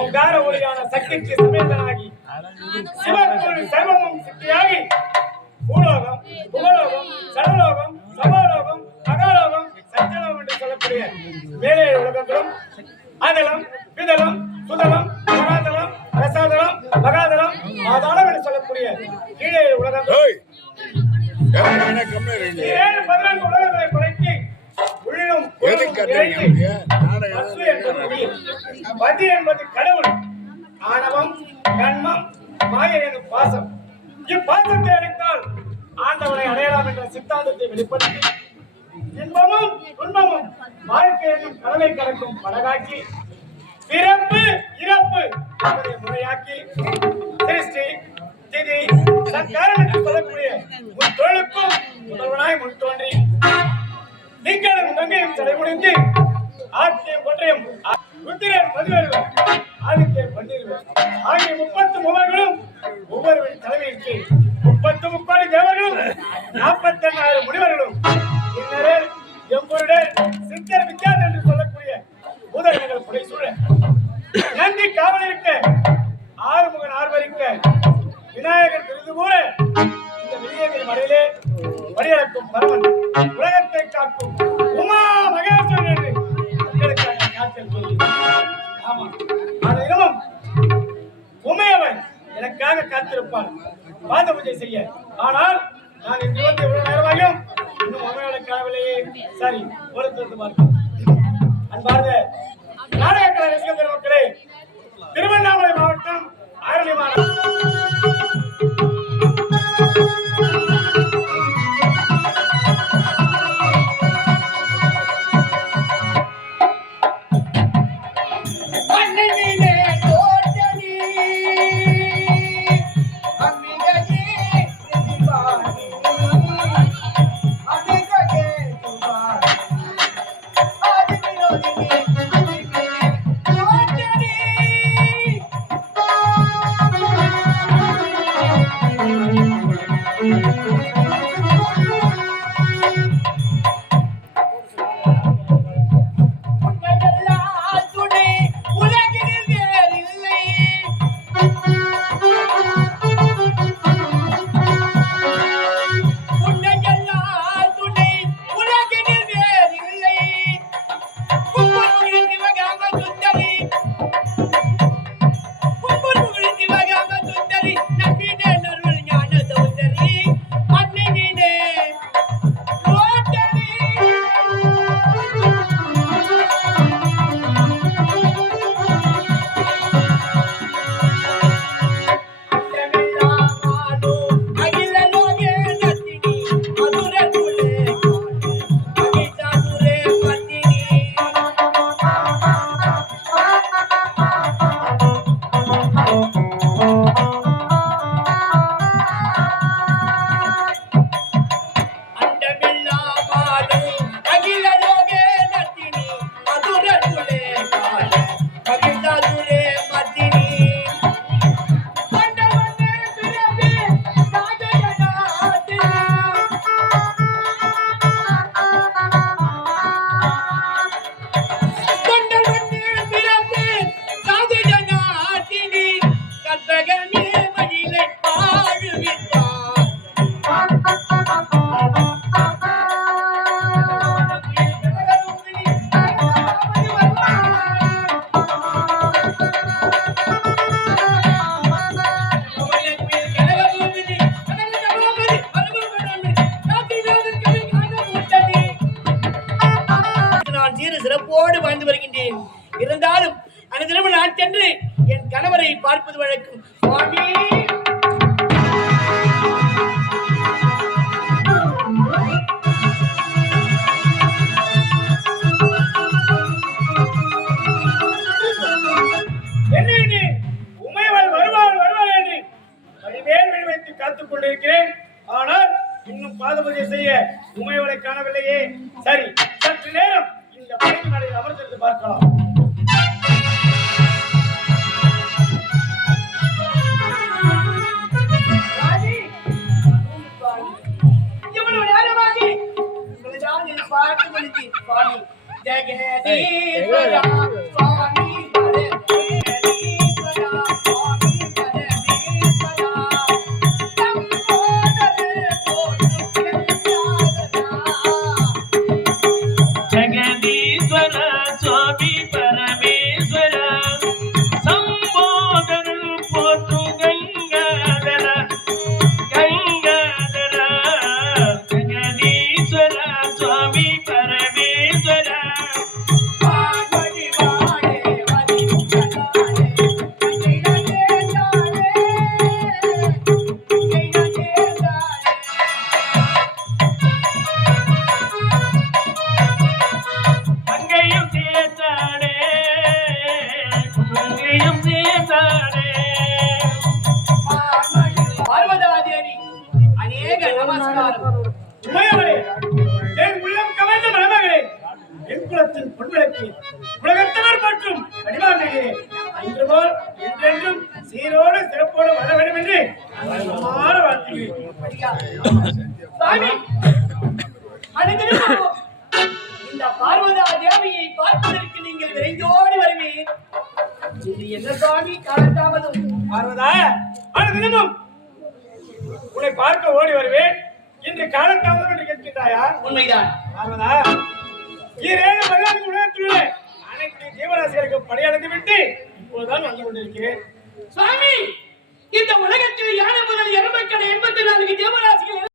ஓங்கார ஒளியான சக்திக்கு சமேதனாகி சிவப்பொருள் சர்வமும் சித்தியாகி பூலோகம் புகலோகம் சடலோகம் சமலோகம் மகாலோகம் சஞ்சலோகம் என்று சொல்லக்கூடிய மேலே உலகங்களும் அதலம் பிதலம் சுதலம் மகாதலம் ரசாதலம் மகாதலம் ஆதாளம் என்று சொல்லக்கூடிய கீழே உலகங்கள் 14 உலகங்களை படைத்து உள்ளும் பதி என்பது கடவுள், ஆணவம் கண்மம் மாயை எனும் பாசம். இப்பாசத்தை அளித்தால் ஆண்டவனை அடையலாம் என்ற சித்தாந்தத்தை வெளிப்படுத்தி இன்பமும் துன்பமும் வாழ்க்கை என்னும் கடலை கடக்கும் படகாக்கி பிறப்பு இறப்பு என்பதை முறையாக்கி சிருஷ்டி திதி சங்காரம் என்று சொல்லக்கூடிய உன் தொழிலுக்கும் முதல்வனாய் முன் தோன்றி நீங்களும் தங்கையும் தடை முடிந்து ஆட்சியம் கொன்றையும் உத்திரன் பதிவேறுவர் ஆதித்யன் பன்னிருவர் ஆகிய 30 முகர்களும் ஒவ்வொருவரின் தலைமைக்கு 30 தேவர்களும் 48,000 முனிவர்களும் இன்னரே எம்பொருடே சித்தர் வித்யான் என்று சொல்லக்கூடிய பூதகணங்கள் புடை சூழ நந்தி காவல் இருக்க ஆறுமுகன் ஆர்வரிக்க விநாயகர் விருது கூற இந்த விஜயகிரி மலையிலே வழியளக்கும் பரவன் உலகத்தை காக்கும் உமா மகேஸ்வரன் என்று மக்களுக்கான காத்தல் சொல்லி ஆமா அந்த இரவும் உமையவன் எனக்காக காத்திருப்பான் பாத பூஜை செய்ய. ஆனால் நான் இன்று வந்து எவ்வளவு நேரமாகும் இன்னும் உமையோட காணவில்லையே. சரி பொறுத்திருந்து பார்ப்போம். அன்பார்ந்த நாடக கலை ரசிக பெருமக்களே, திருவண்ணாமலை மாவட்டம் ஆரணி மாவட்டம் சென்று என் கணவரை பார்ப்பது வழக்கம். சுவாமி காத்துக் கொண்டிருக்கிறேன். ஆனால் இன்னும் பாதபூஜை செய்ய உமையவளை காணவில்லையே. சரி, சற்று நேரம் இந்த பழைய நடையில் அமர்ந்திருந்து பார்க்கலாம். இவ்வளவு நேரமாகி பார்த்து கொண்டு சுவாமி ஜெகதீஸ்வரா சுவாமி உலகத்தவர் மற்றும் அடிவார்களே இன்று போல் என்றென்றும் சீரோடு சிறப்போடு வர வேண்டும் என்று இந்த பார்வதா தேவியை பார்ப்பதற்கு நீங்கள் விரைந்தோடி வருவீர். இது என்ன சுவாமி காலத்தாமதும்? பார்வதா, தினமும் உன்னை பார்க்க ஓடி வருவேன். இன்று காலத்தாமதம் என்று கேட்கின்றாயா? உண்மைதான் பார்வதா. ஈரேழு மல்லாதி உலகத்திலுள்ள அனைத்து ஜீவராசிகளுக்கு படையடைந்து விட்டு இப்போதுதான் வந்து கொண்டிருக்கிறேன். சுவாமி, இந்த உலகத்தில் யானை முதல் எருமைக்கடை 84 ஜீவராசிகள்